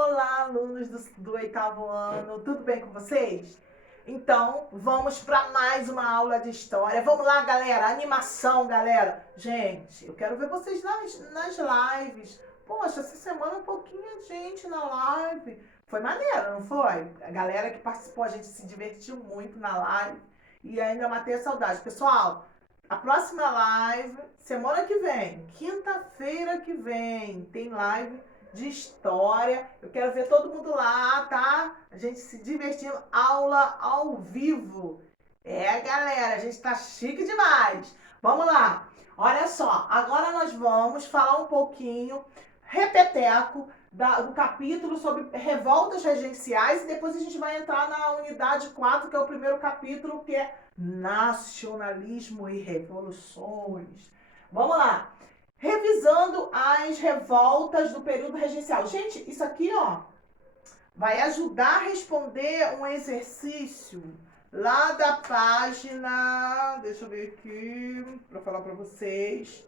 Olá, alunos do oitavo ano, tudo bem com vocês? Então, vamos para mais uma aula de história. Vamos lá, galera, animação, galera. Gente, eu quero ver vocês nas lives. Poxa, essa semana um pouquinho de gente na live. Foi maneiro, não foi? A galera que participou, a gente se divertiu muito na live e ainda matei a saudade. Pessoal, a próxima live, semana que vem, quinta-feira que vem, tem live de história. Eu quero ver todo mundo lá, tá? A gente se divertindo, aula ao vivo. É, galera, a gente tá chique demais. Vamos lá. Olha só, agora nós vamos falar um pouquinho, repeteco, do capítulo sobre revoltas regenciais e depois a gente vai entrar na unidade 4, que é o primeiro capítulo, que é nacionalismo e revoluções. Vamos lá. Revisando as revoltas do período regencial. Gente, isso aqui, ó, vai ajudar a responder um exercício lá da página, deixa eu ver aqui, para falar para vocês,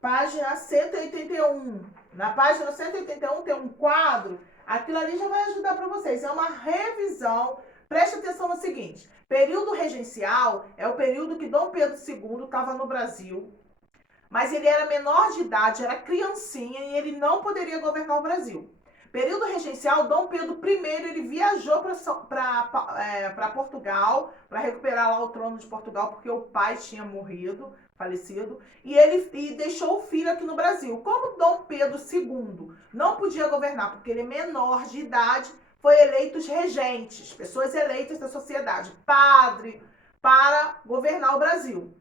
página 181. Na página 181 tem um quadro, aquilo ali já vai ajudar para vocês, é uma revisão. Preste atenção no seguinte, período regencial é o período que Dom Pedro II estava no Brasil, mas ele era menor de idade, era criancinha e ele não poderia governar o Brasil. Período regencial, Dom Pedro I ele viajou para Portugal para recuperar lá o trono de Portugal, porque o pai tinha morrido, falecido, e ele deixou o filho aqui no Brasil. Como Dom Pedro II não podia governar, porque ele é menor de idade, foi eleito os regentes, pessoas eleitas da sociedade, padre, para governar o Brasil.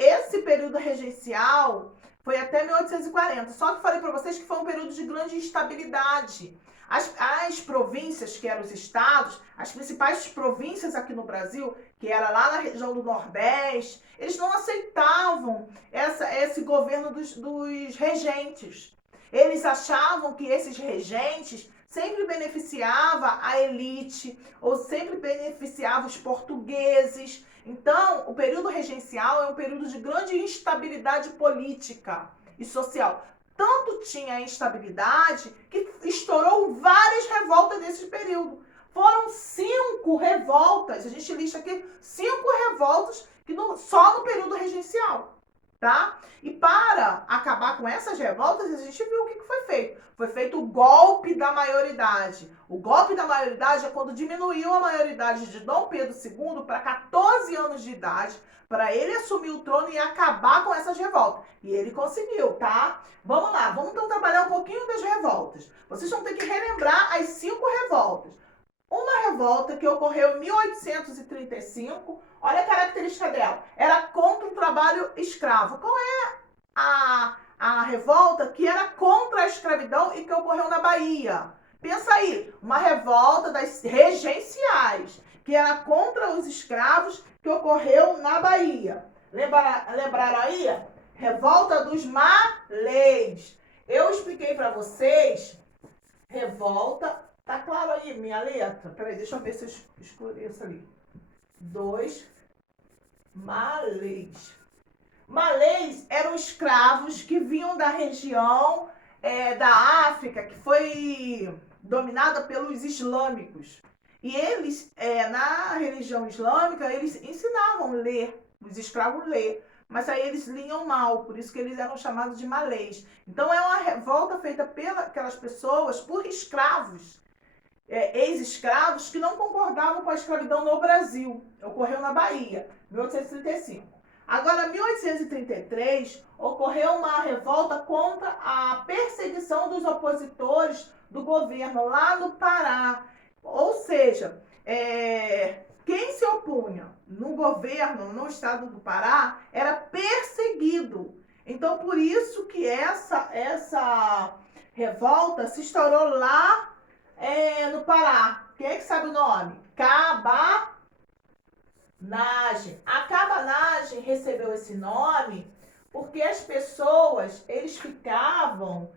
Esse período regencial foi até 1840. Só que falei para vocês que foi um período de grande instabilidade. As províncias, que eram os estados, as principais províncias aqui no Brasil, que era lá na região do Nordeste, eles não aceitavam esse governo dos regentes. Eles achavam que esses regentes sempre beneficiava a elite ou sempre beneficiava os portugueses. Então, o período regencial é um período de grande instabilidade política e social. Tanto tinha instabilidade que estourou várias revoltas nesse período. Foram 5 revoltas, a gente lista aqui 5 revoltas só no período regencial, tá? E para acabar com essas revoltas, a gente viu o que foi feito. Foi feito o golpe da maioridade. O golpe da maioridade é quando diminuiu a maioridade de Dom Pedro II para 14 anos de idade, para ele assumir o trono e acabar com essas revoltas. E ele conseguiu, tá? Vamos lá, vamos então trabalhar um pouquinho das revoltas. Vocês vão ter que relembrar as 5 revoltas. Uma revolta que ocorreu em 1835, olha a característica dela, era contra o trabalho escravo. Qual é a revolta que era contra a escravidão e que ocorreu na Bahia? Pensa aí, uma revolta das regenciais, que era contra os escravos, que ocorreu na Bahia. Lembraram aí? Revolta dos malês. Eu expliquei para vocês, revolta, tá claro aí minha letra? Peraí, deixa eu ver se eu escureço ali. 2 malês. Malês eram escravos que vinham da região da África, que foi dominada pelos islâmicos. E eles, na religião islâmica, eles ensinavam a ler, os escravos ler. Mas aí eles liam mal, por isso que eles eram chamados de malês. Então é uma revolta feita pelas pessoas por escravos, ex-escravos que não concordavam com a escravidão no Brasil. Ocorreu na Bahia, 1835. Agora, em 1833, ocorreu uma revolta contra a perseguição dos opositores do governo lá no Pará. Ou seja, quem se opunha no governo, no estado do Pará, era perseguido. Então, por isso que essa revolta se estourou lá no Pará. Quem é que sabe o nome? Cabanagem. A cabanagem recebeu esse nome porque as pessoas, eles ficavam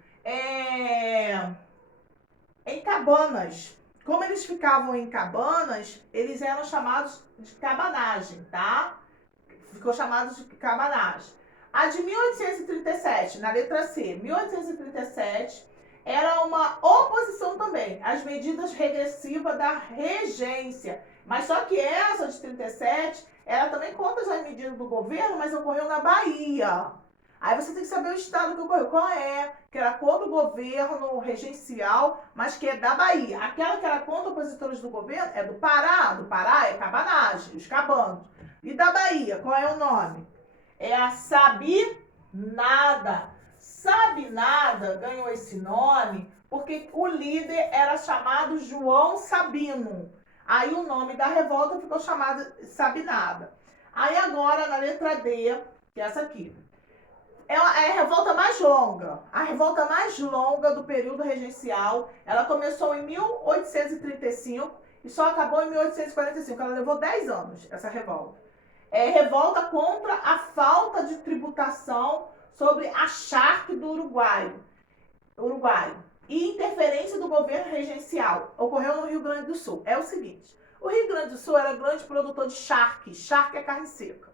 em cabanas. Como eles ficavam em cabanas, eles eram chamados de cabanagem, tá? Ficou chamado de cabanagem. A de 1837, na letra C, 1837, era uma oposição também as medidas regressivas da regência. Mas só que essa de 37, ela também conta as medidas do governo, mas ocorreu na Bahia. Aí você tem que saber o estado que ocorreu. Qual é? Que era contra o governo regencial, mas que é da Bahia. Aquela que era contra opositores do governo é do Pará. Do Pará é Cabanagem, os cabanos. E da Bahia, qual é o nome? É a Sabinada. Sabinada ganhou esse nome porque o líder era chamado João Sabino. Aí o nome da revolta ficou chamado Sabinada. Aí agora, na letra D, que é essa aqui. É a revolta mais longa. A revolta mais longa do período regencial. Ela começou em 1835 e só acabou em 1845. Ela levou 10 anos, essa revolta. É revolta contra a falta de tributação sobre a charque do Uruguai. E interferência do governo regencial. Ocorreu no Rio Grande do Sul. É o seguinte, o Rio Grande do Sul era grande produtor de charque. Charque é carne seca.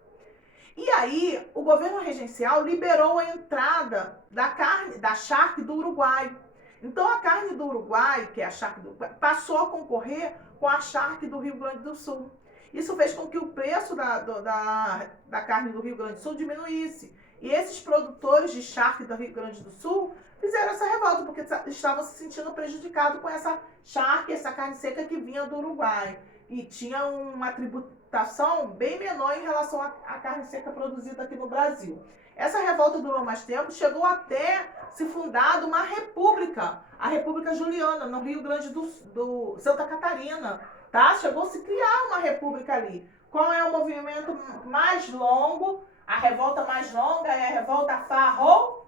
E aí, o governo regencial liberou a entrada da charque do Uruguai. Então, a carne do Uruguai, que é a charque do Uruguai, passou a concorrer com a charque do Rio Grande do Sul. Isso fez com que o preço da carne do Rio Grande do Sul diminuísse. E esses produtores de charque do Rio Grande do Sul fizeram essa revolta, porque estavam se sentindo prejudicados com essa charque, essa carne seca que vinha do Uruguai. E tinha uma tributação bem menor em relação à carne seca produzida aqui no Brasil. Essa revolta durou mais tempo, chegou até se fundar uma república, a República Juliana, no Rio Grande do Santa Catarina, tá? Chegou a se criar uma república ali. Qual é o movimento mais longo? A revolta mais longa é a revolta Farroupilha.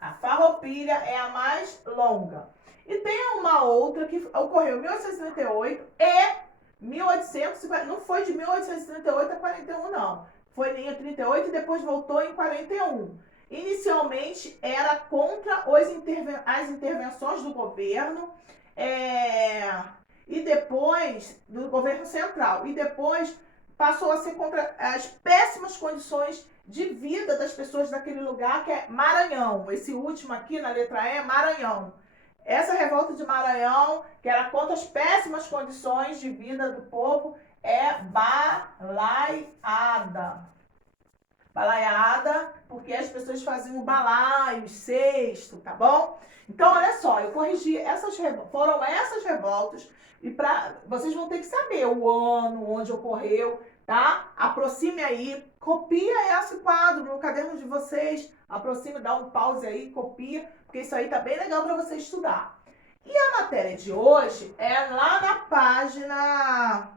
A Farroupilha é a mais longa. E tem uma outra que ocorreu em 1838 e 1850, não foi de 1838 a 41 não. Foi em 38 e depois voltou em 41. Inicialmente era contra as intervenções do governo e depois do governo central. E depois passou a ser contra as péssimas condições de vida das pessoas daquele lugar, que é Maranhão. Esse último aqui, na letra E, é Maranhão. Essa revolta de Maranhão, que era contra as péssimas condições de vida do povo, é balaiada. Balaiada, porque as pessoas faziam balaio, cesto, tá bom? Então, olha só, eu corrigi foram essas revoltas, e vocês vão ter que saber o ano, onde ocorreu, tá? Aproxime aí, copia esse quadro no caderno de vocês, aproxime, dá um pause aí, copia, porque isso aí tá bem legal para você estudar. E a matéria de hoje é lá na página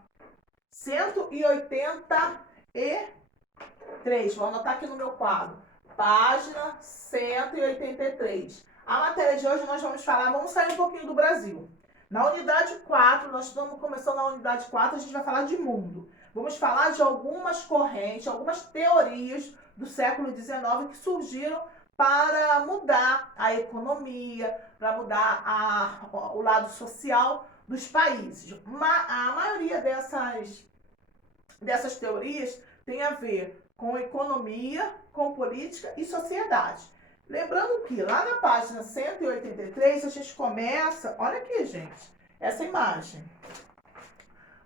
183. Vou anotar aqui no meu quadro. Página 183. A matéria de hoje nós vamos sair um pouquinho do Brasil. Na unidade 4, nós estamos começando na unidade 4, a gente vai falar de mundo. Vamos falar de algumas correntes, algumas teorias do século XIX que surgiram para mudar a economia, para mudar o lado social dos países. A maioria dessas teorias tem a ver com economia, com política e sociedade. Lembrando que lá na página 183 a gente começa, olha aqui, gente, essa imagem.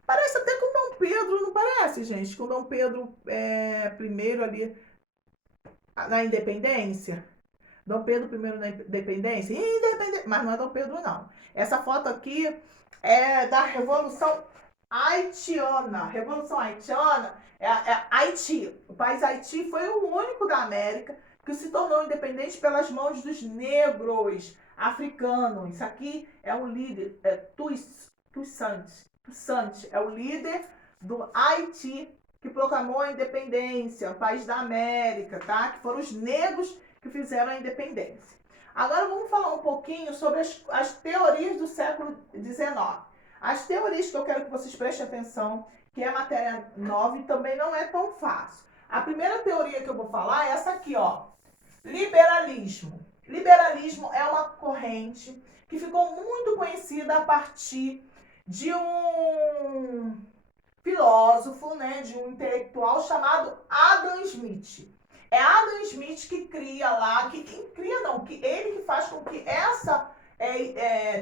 Parece até com Dom Pedro, não parece, gente? Com Dom Pedro I ali na independência. Dom Pedro I na independência. Mas não é Dom Pedro, não. Essa foto aqui é da Revolução Haitiana. Revolução Haitiana é Haiti. O país Haiti foi o único da América que se tornou independente pelas mãos dos negros africanos. Isso aqui é um líder, Toussaint, é o líder do Haiti que proclamou a independência, o país da América, tá? Que foram os negros que fizeram a independência. Agora vamos falar um pouquinho sobre as teorias do século XIX. As teorias que eu quero que vocês prestem atenção, que é a matéria 9, também não é tão fácil. A primeira teoria que eu vou falar é essa aqui, ó. Liberalismo. Liberalismo é uma corrente que ficou muito conhecida a partir de um filósofo, né, de um intelectual chamado Adam Smith. É Adam Smith que cria lá, ele que faz com que essa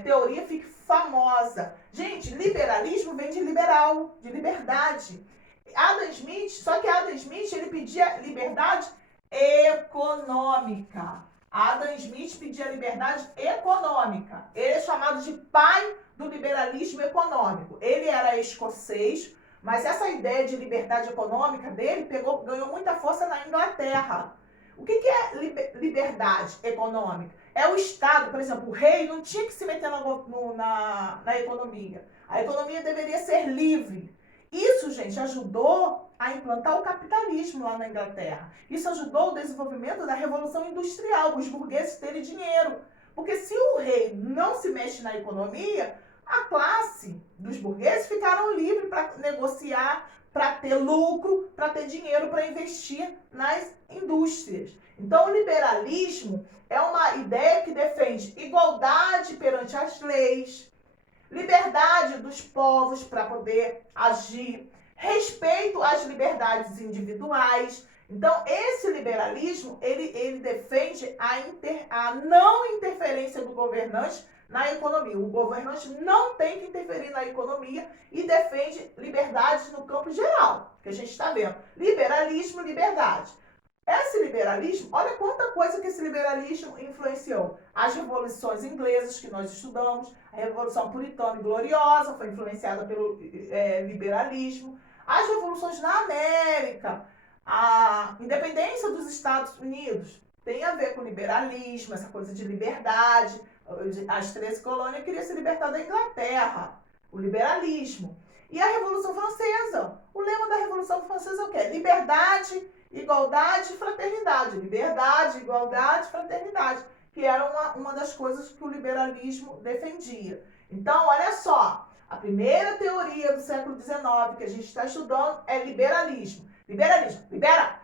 teoria fique famosa. Gente, liberalismo vem de liberal, de liberdade. Adam Smith, só que Adam Smith, ele pedia liberdade econômica. Adam Smith pedia liberdade econômica. Ele é chamado de pai do liberalismo econômico. Ele era escocês, mas essa ideia de liberdade econômica dele ganhou muita força na Inglaterra. O que é liberdade econômica? É o Estado, por exemplo, o rei não tinha que se meter na economia. A economia deveria ser livre. Isso, gente, ajudou a implantar o capitalismo lá na Inglaterra. Isso ajudou o desenvolvimento da Revolução Industrial, os burgueses terem dinheiro. Porque se o rei não se mexe na economia, a classe dos burgueses ficaram livres para negociar, para ter lucro, para ter dinheiro para investir nas indústrias. Então, o liberalismo é uma ideia que defende igualdade perante as leis, liberdade dos povos para poder agir, respeito às liberdades individuais. Então, esse liberalismo, ele defende a não interferência do governante na economia. O governante não tem que interferir na economia e defende liberdades no campo geral, que a gente está vendo. Liberalismo, liberdade. Esse liberalismo, olha quanta coisa que esse liberalismo influenciou. As revoluções inglesas que nós estudamos, a Revolução Puritana e Gloriosa foi influenciada pelo liberalismo. As revoluções na América, a independência dos Estados Unidos tem a ver com liberalismo, essa coisa de liberdade. As 13 colônias queriam se libertar da Inglaterra, o liberalismo. E a Revolução Francesa, o lema da Revolução Francesa é o quê? Liberdade, igualdade e fraternidade. Liberdade, igualdade e fraternidade, que era uma das coisas que o liberalismo defendia. Então, olha só, a primeira teoria do século XIX que a gente está estudando é liberalismo. Liberalismo, libera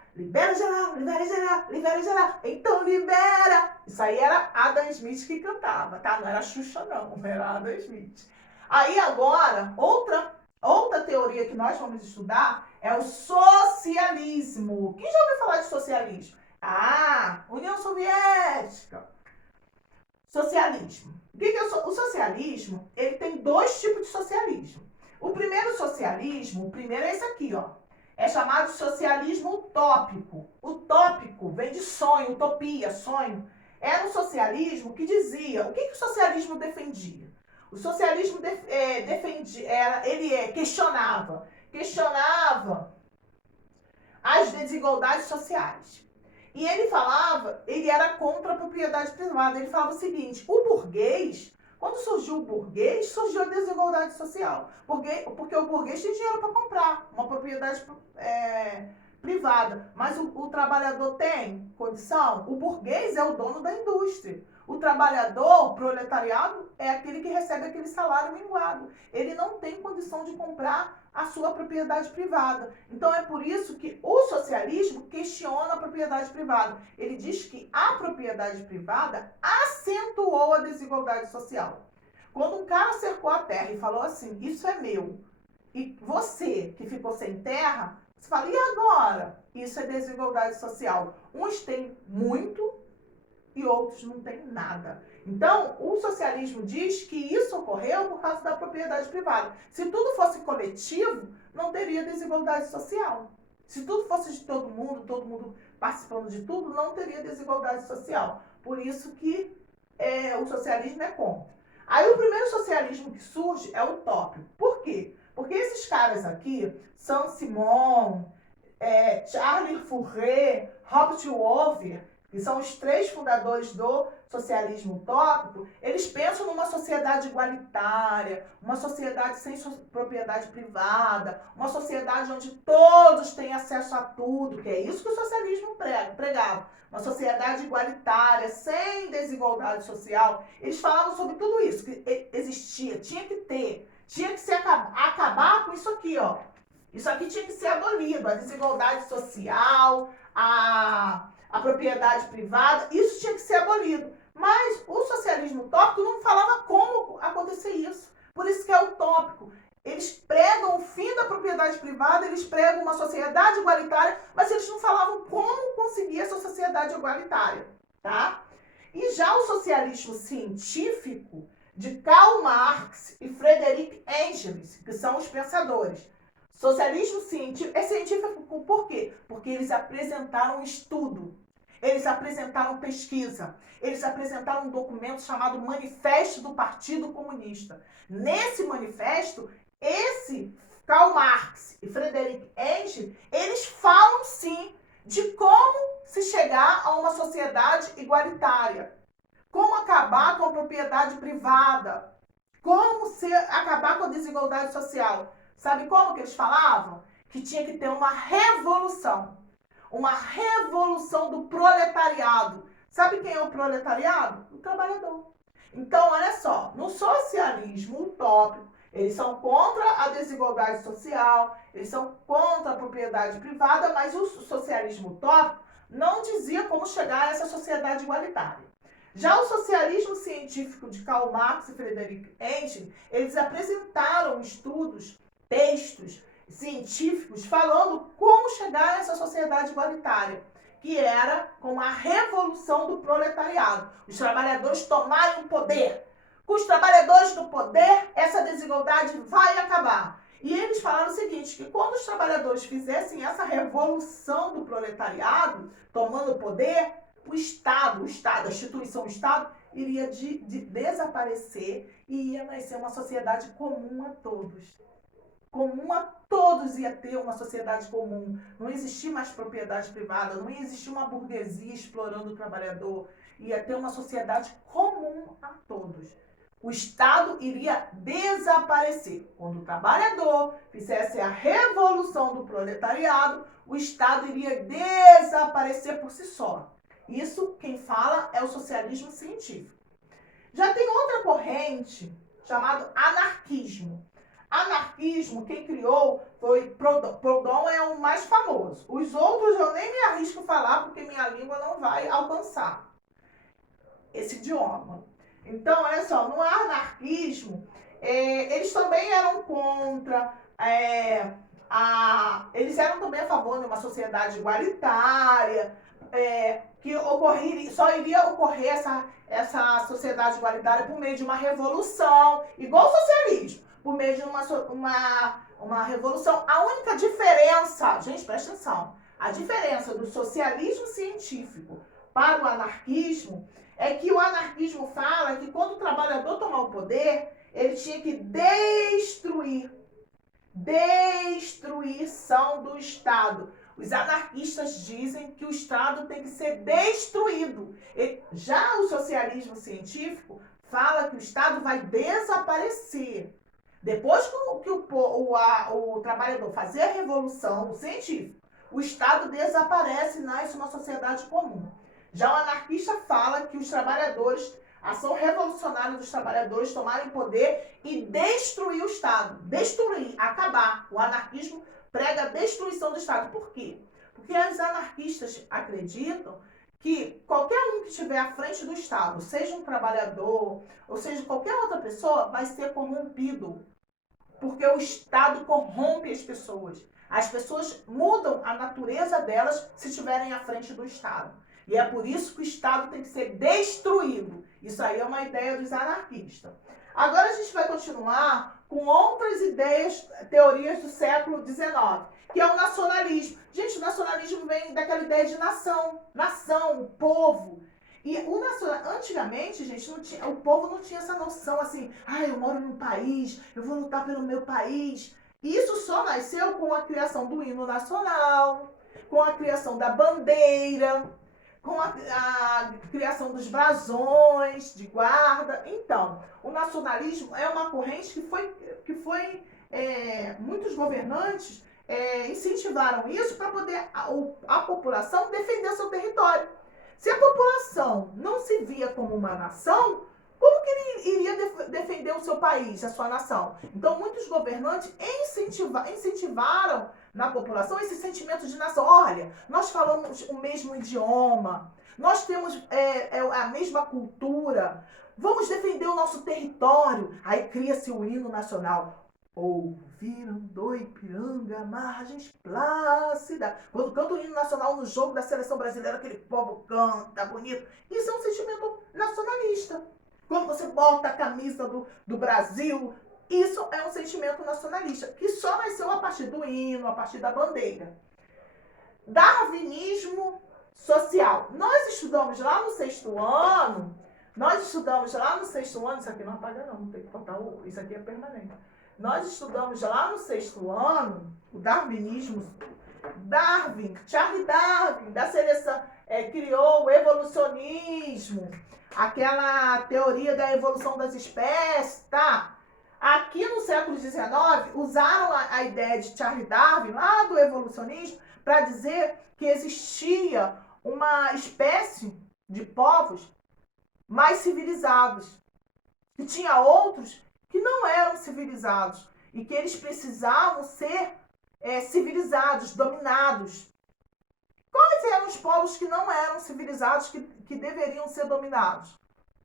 geral, libera geral, libera geral. Então libera. Isso aí era Adam Smith que cantava, tá? Não era Xuxa, não. Era Adam Smith. Aí agora, outra teoria que nós vamos estudar é o socialismo. Quem já ouviu falar de socialismo? Ah, União Soviética. Socialismo. O que é o socialismo? Ele tem dois tipos de socialismo. O primeiro socialismo, o primeiro é esse aqui, ó. É chamado socialismo utópico. Utópico vem de sonho, utopia, sonho. Era um socialismo que dizia... O que o socialismo defendia? O socialismo questionava as desigualdades sociais. E ele era contra a propriedade privada. Ele falava o seguinte, o burguês... Quando surgiu o burguês, surgiu a desigualdade social. Porque o burguês tem dinheiro para comprar uma propriedade privada. Mas o trabalhador tem condição? O burguês é o dono da indústria. O trabalhador, o proletariado, é aquele que recebe aquele salário minguado. Ele não tem condição de comprar a sua propriedade privada. Então é por isso que o socialismo questiona a propriedade privada. Ele diz que a propriedade privada acentuou a desigualdade social. Quando um cara cercou a terra e falou assim, isso é meu, e você que ficou sem terra, você fala, e agora? Isso é desigualdade social. Uns têm muito e outros não têm nada. Então, o socialismo diz que isso ocorreu por causa da propriedade privada. Se tudo fosse coletivo, não teria desigualdade social. Se tudo fosse de todo mundo participando de tudo, não teria desigualdade social. Por isso que o socialismo é contra. Aí o primeiro socialismo que surge é o utópico. Por quê? Porque esses caras aqui, Saint-Simon, Charles Fourier, Robert Walker, que são os três fundadores do socialismo utópico, eles pensam numa sociedade igualitária, uma sociedade sem propriedade privada, uma sociedade onde todos têm acesso a tudo, que é isso que o socialismo pregava. Uma sociedade igualitária, sem desigualdade social. Eles falavam sobre tudo isso, que existia, tinha que se acabar com isso aqui, ó. Isso aqui tinha que ser abolido, a desigualdade social, a propriedade privada, isso tinha que ser abolido. Mas o socialismo utópico não falava como acontecer isso. Por isso que é utópico. Eles pregam o fim da propriedade privada, eles pregam uma sociedade igualitária, mas eles não falavam como conseguir essa sociedade igualitária, tá? E já o socialismo científico de Karl Marx e Friedrich Engels, que são os pensadores. Socialismo científico é científico por quê? Porque eles apresentaram estudo, eles apresentaram pesquisa, eles apresentaram um documento chamado Manifesto do Partido Comunista. Nesse manifesto, esse Karl Marx e Friedrich Engels, eles falam sim de como se chegar a uma sociedade igualitária, como acabar com a propriedade privada, como acabar com a desigualdade social. Sabe como que eles falavam? Que tinha que ter uma revolução do proletariado. Sabe quem é o proletariado? O trabalhador. Então, olha só, no socialismo utópico, eles são contra a desigualdade social, eles são contra a propriedade privada, mas o socialismo utópico não dizia como chegar a essa sociedade igualitária. Já o socialismo científico de Karl Marx e Friedrich Engels, eles apresentaram estudos, textos científicos falando como chegar a essa sociedade igualitária, que era com a revolução do proletariado. Os trabalhadores tomarem o poder. Com os trabalhadores no poder, essa desigualdade vai acabar. E eles falaram o seguinte, que quando os trabalhadores fizessem essa revolução do proletariado, tomando o poder, o Estado, a instituição Estado, iria desaparecer e ia nascer uma sociedade comum a todos. Comum a todos ia ter uma sociedade comum. Não existia mais propriedade privada, não ia existir uma burguesia explorando o trabalhador. Ia ter uma sociedade comum a todos. O Estado iria desaparecer. Quando o trabalhador fizesse a revolução do proletariado, o Estado iria desaparecer por si só. Isso, quem fala, é o socialismo científico. Já tem outra corrente chamada anarquismo. Anarquismo, quem criou foi Proudhon. Proudhon é o mais famoso. Os outros eu nem me arrisco a falar porque minha língua não vai alcançar esse idioma. Então, olha só, no anarquismo, eles também eram contra, eles eram também a favor de uma sociedade igualitária, que só iria ocorrer essa sociedade igualitária por meio de uma revolução, igual o socialismo, por meio de uma revolução. A única diferença, gente, presta atenção, a diferença do socialismo científico para o anarquismo é que o anarquismo fala que quando o trabalhador tomar o poder, ele tinha que destruição do Estado. Os anarquistas dizem que o Estado tem que ser destruído. Já o socialismo científico fala que o Estado vai desaparecer. Depois que o trabalhador fazer a revolução, o científico, o Estado desaparece e nasce uma sociedade comum. Já o anarquista fala que os trabalhadores, a ação revolucionária dos trabalhadores tomarem poder e destruir o Estado. Destruir, acabar. O anarquismo prega a destruição do Estado. Por quê? Porque os anarquistas acreditam que qualquer um que estiver à frente do Estado, seja um trabalhador, ou seja qualquer outra pessoa, vai ser corrompido. Porque o Estado corrompe as pessoas. As pessoas mudam a natureza delas se estiverem à frente do Estado. E é por isso que o Estado tem que ser destruído. Isso aí é uma ideia dos anarquistas. Agora a gente vai continuar com outras ideias, teorias do século XIX, que é o nacionalismo. Gente, o nacionalismo vem daquela ideia de nação, povo. E antigamente, gente, o povo não tinha essa noção assim, eu moro num país, eu vou lutar pelo meu país. E isso só nasceu com a criação do hino nacional, com a criação da bandeira, com a criação dos brasões de guarda. Então, o nacionalismo é uma corrente que foi muitos governantes incentivaram isso para poder a população defender seu território. Se a população não se via como uma nação, como que ele iria defender o seu país, a sua nação? Então, muitos governantes incentivaram na população esse sentimento de nação. Olha, nós falamos o mesmo idioma, nós temos a mesma cultura, vamos defender o nosso território. Aí cria-se o hino nacional. Ouviram do Ipiranga, margens plácidas. Quando canta o hino nacional no jogo da seleção brasileira, aquele povo canta bonito. Isso é um sentimento nacionalista. Quando você bota a camisa do Brasil, isso é um sentimento nacionalista, que só nasceu a partir do hino, a partir da bandeira. Darwinismo social. Nós estudamos lá no sexto ano, isso aqui não apaga não tem que botar isso aqui é permanente. Nós estudamos lá no sexto ano o darwinismo. Charles Darwin, da seleção, criou o evolucionismo, aquela teoria da evolução das espécies, tá? Aqui no século XIX, usaram a ideia de Charles Darwin, lá do evolucionismo, para dizer que existia uma espécie de povos mais civilizados. E tinha outros que não eram civilizados e que eles precisavam ser civilizados, dominados. Quais eram os povos que não eram civilizados, que deveriam ser dominados?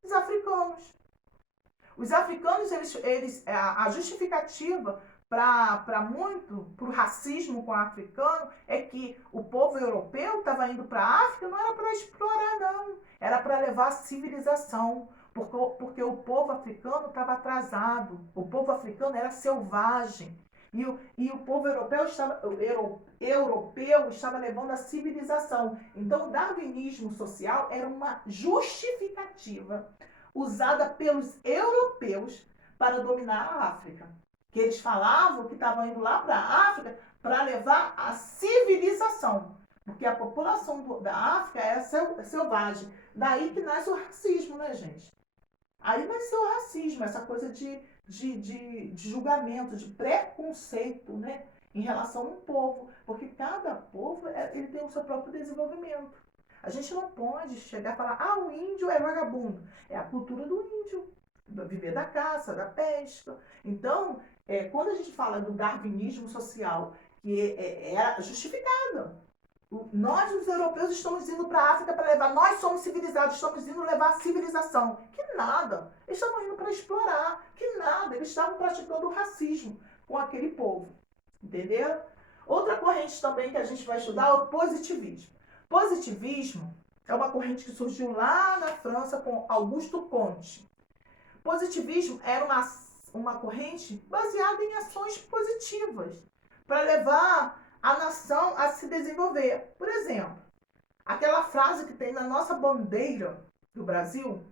Os africanos. Os africanos, a justificativa para o racismo com o africano é que o povo europeu estava indo para a África, não era para explorar, não. Era para levar a civilização, porque o povo africano estava atrasado. O povo africano era selvagem. E o povo europeu estava levando a civilização. Então, o darwinismo social era uma justificativa usada pelos europeus para dominar a África. Que eles falavam que estavam indo lá para a África para levar a civilização. Porque a população da África é selvagem. Daí que nasce o racismo, né, gente? Aí nasceu o racismo, essa coisa de julgamento, de preconceito, né, em relação a um povo. Porque cada povo ele tem o seu próprio desenvolvimento. A gente não pode chegar e falar, o índio é vagabundo. É a cultura do índio, viver da caça, da pesca. Então, quando a gente fala do darwinismo social, que é justificado. Nós, os europeus, estamos indo para a África para levar, nós somos civilizados, estamos indo levar a civilização. Que nada. Eles estavam indo para explorar. Que nada. Eles estavam praticando o racismo com aquele povo. Entenderam? Outra corrente também que a gente vai estudar é o positivismo. Positivismo é uma corrente que surgiu lá na França com Auguste Comte. Positivismo era uma corrente baseada em ações positivas para levar a nação a se desenvolver. Por exemplo, aquela frase que tem na nossa bandeira do Brasil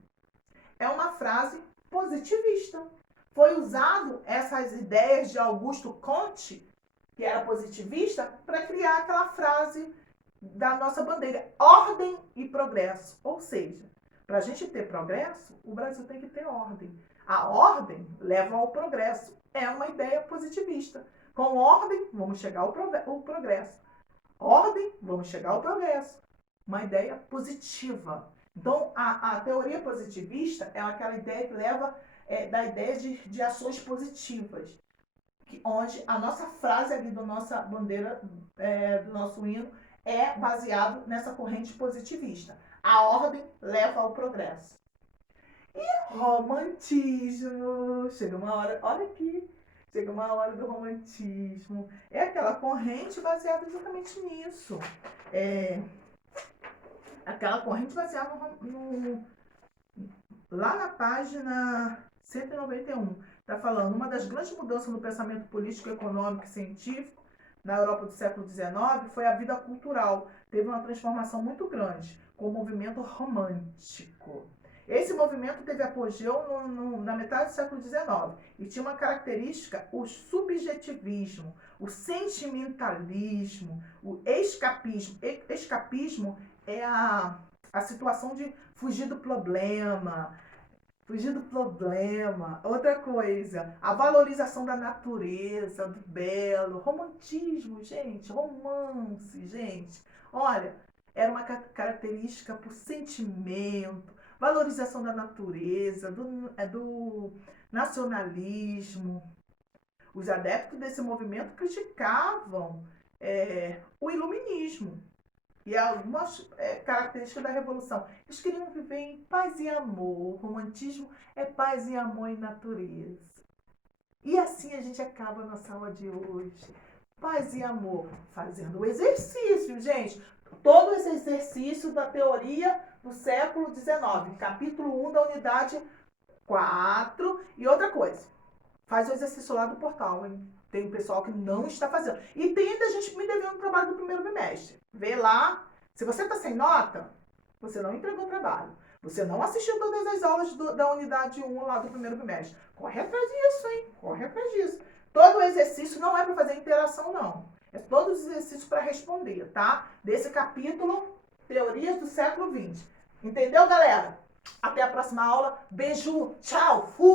é uma frase positivista. Foi usado essas ideias de Auguste Comte, que era positivista, para criar aquela frase da nossa bandeira, ordem e progresso. Ou seja, para a gente ter progresso, o Brasil tem que ter ordem. A ordem leva ao progresso. É uma ideia positivista. Com ordem, vamos chegar ao progresso. Ordem, vamos chegar ao progresso. Uma ideia positiva. Então, a teoria positivista é aquela ideia que leva da ideia de ações positivas. Onde a nossa frase ali da nossa bandeira, do nosso hino, é baseado nessa corrente positivista. A ordem leva ao progresso. E romantismo. Chega uma hora, olha aqui, chega uma hora do romantismo. É aquela corrente baseada exatamente nisso. Aquela corrente baseada lá na página 191. Está falando, uma das grandes mudanças no pensamento político, econômico e científico na Europa do século XIX foi a vida cultural. Teve uma transformação muito grande com o movimento romântico. Esse movimento teve apogeu na metade do século XIX e tinha uma característica, o subjetivismo, o sentimentalismo, o escapismo. Escapismo é a situação de fugir do problema. Outra coisa, a valorização da natureza, do belo, romantismo, gente, romance, gente. Olha, era uma característica por sentimento, valorização da natureza, do nacionalismo. Os adeptos desse movimento criticavam o iluminismo e algumas características da Revolução. Eles queriam viver em paz e amor. O romantismo é paz e amor e natureza. E assim a gente acaba a nossa aula de hoje. Paz e amor, fazendo o exercício, gente. Todo esse exercício da teoria do século XIX, capítulo 1 da unidade 4. E outra coisa, faz o exercício lá do portal, hein? Tem um pessoal que não está fazendo. E tem ainda gente me devendo o trabalho do primeiro bimestre. Vê lá. Se você está sem nota, você não entregou o trabalho. Você não assistiu todas as aulas da unidade 1 lá do primeiro bimestre. Corre atrás disso, hein? Corre atrás disso. Todo o exercício não é para fazer interação, não. É todos os exercícios para responder, tá? Desse capítulo, Teorias do século XX. Entendeu, galera? Até a próxima aula. Beijo, tchau, fui!